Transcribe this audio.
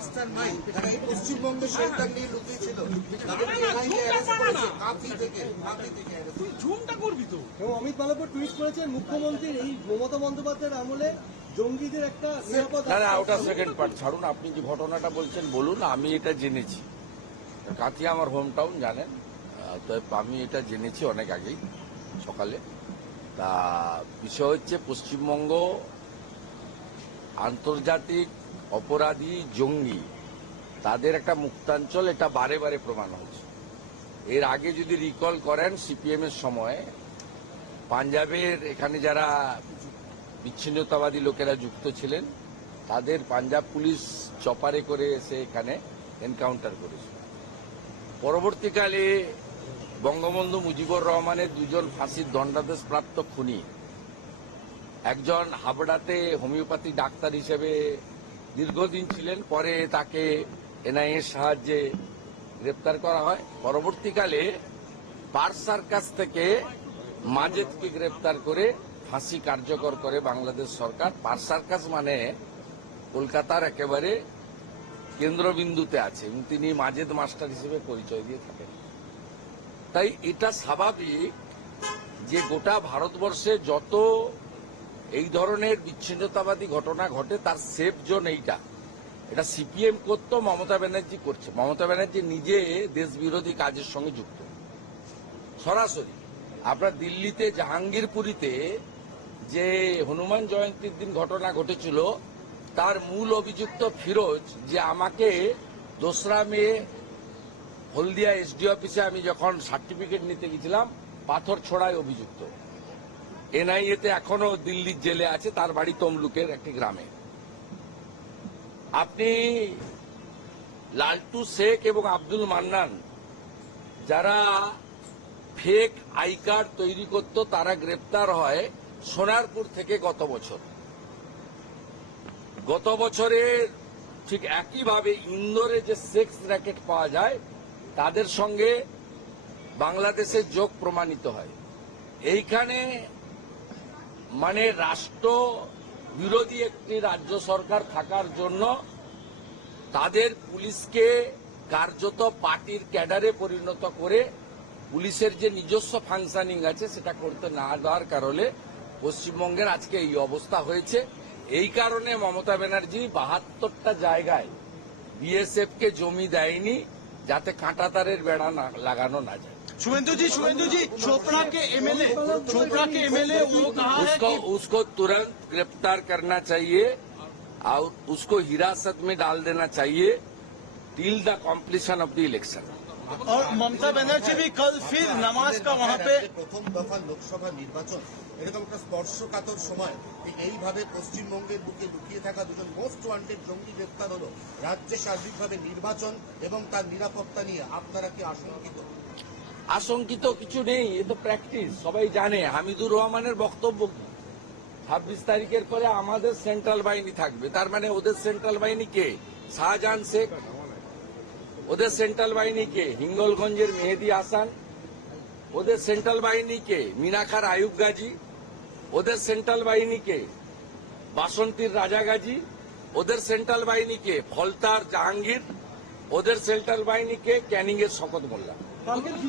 Master mind এই পশ্চিমবঙ্গে নিয়ে থেকে arrest তুই ঝুমটা করবি তো? এবং অমিত মালব্য টুইট করেছেন মুখ্যমন্ত্রীর এই মমতা বন্দ্যোপাধ্যায়ের আমলে জঙ্গিদের একটা না না ওটা সেকেন্ড পার্ট ছাড়ুন আপনি যে ঘটনাটা বলছেন বলুন আমি এটা জেনেছি। কাতিয়া আমার হোম টাউন জানেন? তো আমি এটা জেনেছি অনেক আগেই সকালে। তা বিষয় হচ্ছে পশ্চিমবঙ্গ আন্তর্জাতিক অপরাধী জঙ্গি, তাদের একটা মুক্তাঞ্চল, এটা বারে বারে প্রমাণ হয়েছে। এর আগে যদি রিকল করেন সিপিএম এর সময়, পাঞ্জাবের এখানে যারা বিচ্ছিন্নতাবাদী লোকেরা যুক্ত ছিলেন, তাদের পাঞ্জাব পুলিশ চপারে করে এসে এখানে এনকাউন্টার করেছিল পরবর্তীকালে বঙ্গবন্ধু মুজিবুর রহমানের দুজন ফাঁসির দণ্ডাদেশ প্রাপ্ত খুনি, একজন হাবড়াতে হোমিওপ্যাথি ডাক্তার হিসেবে দীর্ঘদিন ছিলেন, পরে তাকে এনআইএর সাহায্যে গ্রেপ্তার করা হয়। পরবর্তীকালে পার সার্কাস থেকে মাজেদকে গ্রেপ্তার করে ফাঁসি কার্যকর করে বাংলাদেশ সরকার। পার সার্কাস মানে কলকাতার একেবারে কেন্দ্রবিন্দুতে আছে এবং তিনি মাজেদ মাস্টার হিসেবে পরিচয় দিয়ে থাকেন। তাই এটা স্বাভাবিক যে গোটা ভারতবর্ষে যত এই ধরনের বিচ্ছিন্নতাবাদী ঘটনা ঘটে, তার সেফ জোন এইটা। এটা সিপিএম করতো, মমতা ব্যানার্জি করছে। মমতা ব্যানার্জি নিজে দেশ বিরোধী কাজের সঙ্গে যুক্ত। সরাসরি, আপনার দিল্লিতে, জাহাঙ্গীরপুরীতে যে হনুমান জয়ন্তীর দিন ঘটনা ঘটেছিল, তার মূল অভিযুক্ত ফিরোজ যে আমাকে দোসরা মে হলদিয়া এসডি অফিসে আমি যখন সার্টিফিকেট নিতে গেছিলাম, পাথর ছোড়ায় অভিযুক্ত। এনআইএতে এখনও দিল্লির জেলে আছে, তার বাড়ি তমলুকের একটি গ্রামে। আপনি লালটু শেখ এবং আব্দুল মান্নান যারা ফেক আই কার্ড তৈরি করত, তারা গ্রেপ্তার হয় সোনারপুর থেকে গত বছর। গত বছরের ঠিক একইভাবে ইন্দোরে যে সেক্স র্যাকেট পাওয়া যায়, তাদের সঙ্গে বাংলাদেশের যোগ প্রমাণিত হয়। এইখানে মানে রাষ্ট্র বিরোধী একটি রাজ্য সরকার থাকার জন্য তাদের পুলিশকে কার্যত পার্টির ক্যাডারে পরিণত করে পুলিশের যে নিজস্ব ফাংশনিং আছে সেটা করতে না দেওয়ার কারণে পশ্চিমবঙ্গের আজকে এই অবস্থা হয়েছে। এই কারণে মমতা ব্যানার্জি বাহাত্তরটা জায়গায় বিএসএফ কে জমি দেয়নি যাতে কাঁটাতারের বেড়া লাগানো না যায়। शुभेंदु जी शुभेंदु जी चोपड़ा के एमएलए चोपड़ा के एमएलए वो कहा है उसको कि उसको तुरंत गिरफ्तार करना चाहिए और उसको हिरासत में डाल देना चाहिए till the completion of the election और ममता बनर्जी भी कल फिर नमाज का वहाँ पे যে প্রথম দফা লোকসভা নির্বাচন এরকম একটা স্পর্শকাতর সময় ঠিক এইভাবে পশ্চিমবঙ্গের বুকে লুকিয়ে থাকা দুজন মোস্ট ওয়ান্টেড জঙ্গি গ্রেপ্তার হলো রাজ্যে সার্বিকভাবে নির্বাচন এবং তার নিরাপত্তা নিয়ে আপনারা কি আশঙ্কিত আশঙ্কিত কিছু নেই, এ তো প্র্যাকটিস সবাই জানে। হামিদুর রহমানের বক্তব্য কি? ছাব্বিশ তারিখের পরে আমাদের সেন্ট্রাল বাহিনী থাকবে। তার মানে ওদের সেন্ট্রাল বাহিনী কে? শাহজাহান শেখ। ওদের সেন্ট্রাল বাহিনী কে? হিঙ্গলগঞ্জের মেহেদি হাসান। ওদের সেন্ট্রাল বাহিনী কে? মিনাখার আয়ুব গাজী। ওদের সেন্ট্রাল বাহিনী কে? বাসন্তীর রাজা গাজী। ওদের সেন্ট্রাল বাহিনী কে? ফলতার জাহাঙ্গীর। ওদের সেন্ট্রাল বাহিনী কে? ক্যানিং এর শকত মোল্লা।